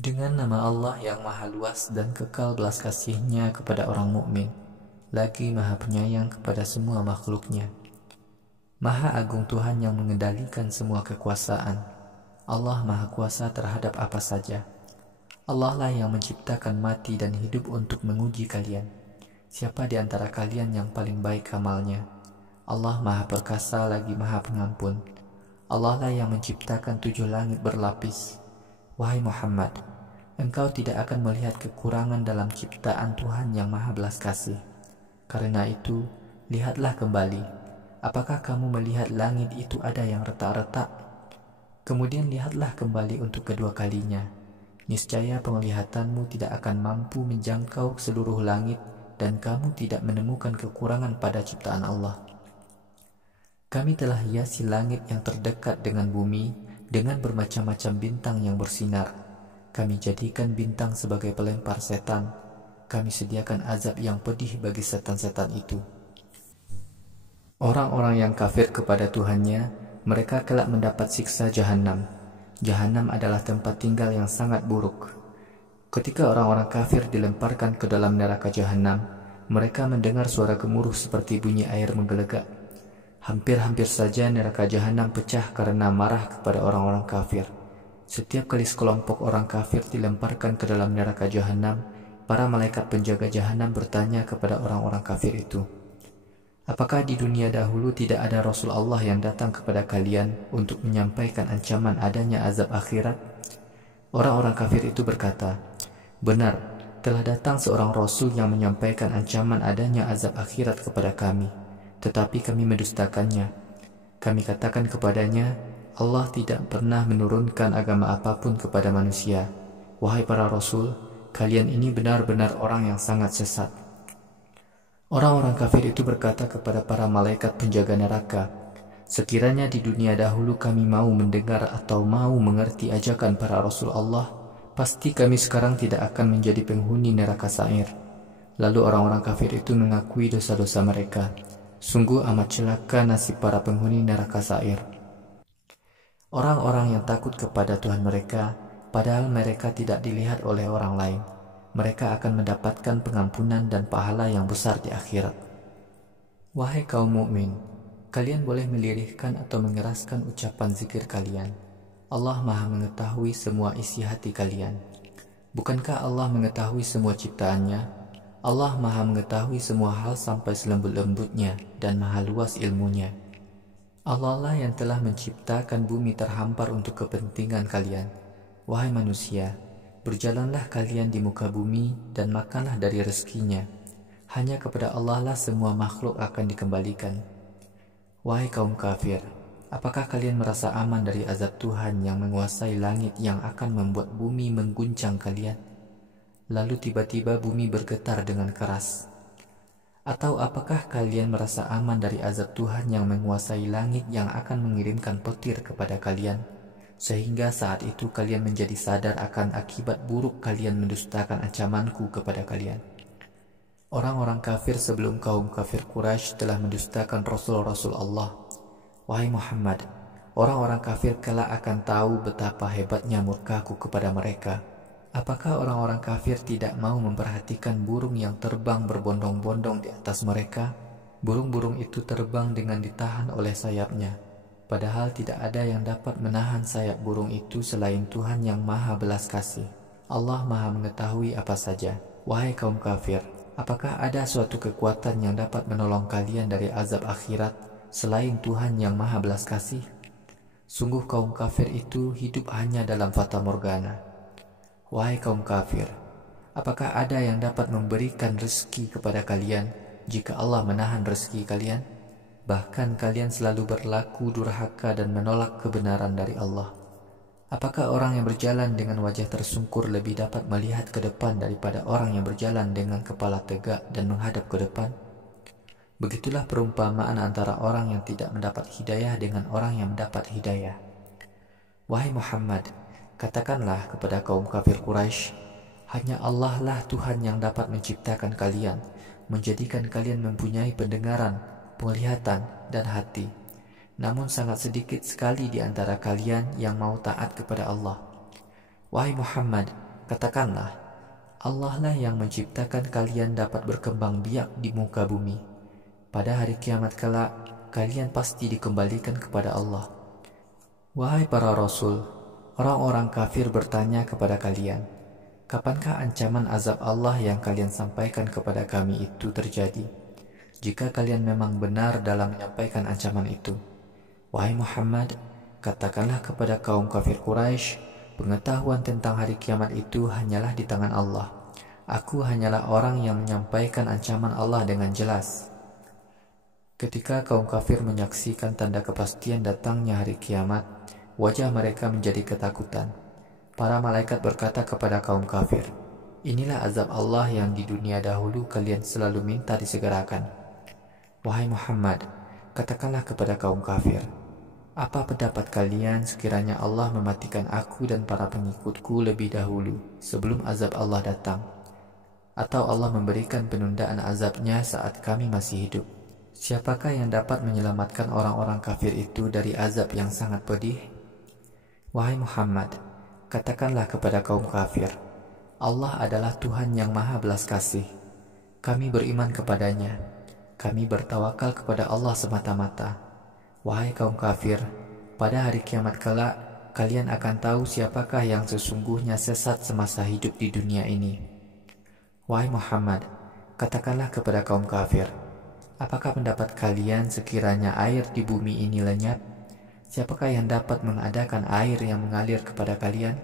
Dengan nama Allah yang maha luas dan kekal belas kasih-Nya kepada orang mukmin, lagi maha penyayang kepada semua makhluknya. Maha agung Tuhan yang mengendalikan semua kekuasaan. Allah maha kuasa terhadap apa saja. Allah lah yang menciptakan mati dan hidup untuk menguji kalian. Siapa di antara kalian yang paling baik amalnya? Allah maha perkasa lagi maha pengampun. Allah lah yang menciptakan 7 langit berlapis. Wahai Muhammad, engkau tidak akan melihat kekurangan dalam ciptaan Tuhan yang maha belas kasih. Karena itu, lihatlah kembali. Apakah kamu melihat langit itu ada yang retak-retak? Kemudian lihatlah kembali untuk kedua kalinya. Niscaya penglihatanmu tidak akan mampu menjangkau seluruh langit dan kamu tidak menemukan kekurangan pada ciptaan Allah. Kami telah hiasi langit yang terdekat dengan bumi dengan bermacam-macam bintang yang bersinar. Kami jadikan bintang sebagai pelempar setan. Kami sediakan azab yang pedih bagi setan-setan itu. Orang-orang yang kafir kepada Tuhannya, mereka kelak mendapat siksa Jahannam. Jahannam adalah tempat tinggal yang sangat buruk. Ketika orang-orang kafir dilemparkan ke dalam neraka Jahannam, mereka mendengar suara gemuruh seperti bunyi air menggelegak. Hampir-hampir saja neraka Jahannam pecah karena marah kepada orang-orang kafir. Setiap kali sekelompok orang kafir dilemparkan ke dalam neraka Jahannam, para malaikat penjaga Jahannam bertanya kepada orang-orang kafir itu, apakah di dunia dahulu tidak ada Rasul Allah yang datang kepada kalian untuk menyampaikan ancaman adanya azab akhirat? Orang-orang kafir itu berkata, benar, telah datang seorang Rasul yang menyampaikan ancaman adanya azab akhirat kepada kami, tetapi kami mendustakannya. Kami katakan kepadanya, Allah tidak pernah menurunkan agama apapun kepada manusia. Wahai para Rasul, kalian ini benar-benar orang yang sangat sesat. Orang-orang kafir itu berkata kepada para malaikat penjaga neraka, sekiranya di dunia dahulu kami mau mendengar atau mau mengerti ajakan para Rasul Allah, pasti kami sekarang tidak akan menjadi penghuni neraka Sa'ir. Lalu orang-orang kafir itu mengakui dosa-dosa mereka. Sungguh amat celaka nasib para penghuni neraka Sa'ir. Orang-orang yang takut kepada Tuhan mereka, padahal mereka tidak dilihat oleh orang lain, mereka akan mendapatkan pengampunan dan pahala yang besar di akhirat. Wahai kaum mukmin, kalian boleh melirihkan atau mengeraskan ucapan zikir kalian. Allah maha mengetahui semua isi hati kalian. Bukankah Allah mengetahui semua ciptaannya? Allah maha mengetahui semua hal sampai selembut-lembutnya dan maha luas ilmunya. Allah lah yang telah menciptakan bumi terhampar untuk kepentingan kalian. Wahai manusia, berjalanlah kalian di muka bumi dan makanlah dari rezekinya. Hanya kepada Allah lah semua makhluk akan dikembalikan. Wahai kaum kafir, apakah kalian merasa aman dari azab Tuhan yang menguasai langit yang akan membuat bumi mengguncang kalian? Lalu tiba-tiba bumi bergetar dengan keras. Atau apakah kalian merasa aman dari azab Tuhan yang menguasai langit yang akan mengirimkan petir kepada kalian, sehingga saat itu kalian menjadi sadar akan akibat buruk kalian mendustakan ancamanku kepada kalian? Orang-orang kafir sebelum kaum kafir Quraisy telah mendustakan Rasul-Rasul Allah. Wahai Muhammad, orang-orang kafir kelak akan tahu betapa hebatnya murkaku kepada mereka. Apakah orang-orang kafir tidak mau memperhatikan burung yang terbang berbondong-bondong di atas mereka? Burung-burung itu terbang dengan ditahan oleh sayapnya, padahal tidak ada yang dapat menahan sayap burung itu selain Tuhan yang maha belas kasih. Allah maha mengetahui apa saja. Wahai kaum kafir, apakah ada suatu kekuatan yang dapat menolong kalian dari azab akhirat selain Tuhan yang maha belas kasih? Sungguh kaum kafir itu hidup hanya dalam fata morgana. Wahai kaum kafir, apakah ada yang dapat memberikan rezeki kepada kalian jika Allah menahan rezeki kalian? Bahkan kalian selalu berlaku durhaka dan menolak kebenaran dari Allah. Apakah orang yang berjalan dengan wajah tersungkur lebih dapat melihat ke depan daripada orang yang berjalan dengan kepala tegak dan menghadap ke depan? Begitulah perumpamaan antara orang yang tidak mendapat hidayah dengan orang yang mendapat hidayah. Wahai Muhammad, katakanlah kepada kaum kafir Quraisy, hanya Allah lah Tuhan yang dapat menciptakan kalian, menjadikan kalian mempunyai pendengaran, penglihatan, dan hati. Namun sangat sedikit sekali di antara kalian yang mau taat kepada Allah. Wahai Muhammad, katakanlah, Allah lah yang menciptakan kalian dapat berkembang biak di muka bumi. Pada hari kiamat kelak, kalian pasti dikembalikan kepada Allah. Wahai para rasul, orang-orang kafir bertanya kepada kalian, kapankah ancaman azab Allah yang kalian sampaikan kepada kami itu terjadi? Jika kalian memang benar dalam menyampaikan ancaman itu, wahai Muhammad, katakanlah kepada kaum kafir Quraisy, pengetahuan tentang hari kiamat itu hanyalah di tangan Allah. Aku hanyalah orang yang menyampaikan ancaman Allah dengan jelas. Ketika kaum kafir menyaksikan tanda kepastian datangnya hari kiamat, wajah mereka menjadi ketakutan. Para malaikat berkata kepada kaum kafir, inilah azab Allah yang di dunia dahulu kalian selalu minta disegerakan. Wahai Muhammad, katakanlah kepada kaum kafir, apa pendapat kalian sekiranya Allah mematikan aku dan para pengikutku lebih dahulu sebelum azab Allah datang? Atau Allah memberikan penundaan azabnya saat kami masih hidup? Siapakah yang dapat menyelamatkan orang-orang kafir itu dari azab yang sangat pedih? Wahai Muhammad, katakanlah kepada kaum kafir, Allah adalah Tuhan yang maha belas kasih. Kami beriman kepadanya. Kami bertawakal kepada Allah semata-mata. Wahai kaum kafir, pada hari kiamat kelak, kalian akan tahu siapakah yang sesungguhnya sesat semasa hidup di dunia ini. Wahai Muhammad, katakanlah kepada kaum kafir, apakah pendapat kalian sekiranya air di bumi ini lenyap? Siapakah yang dapat mengadakan air yang mengalir kepada kalian?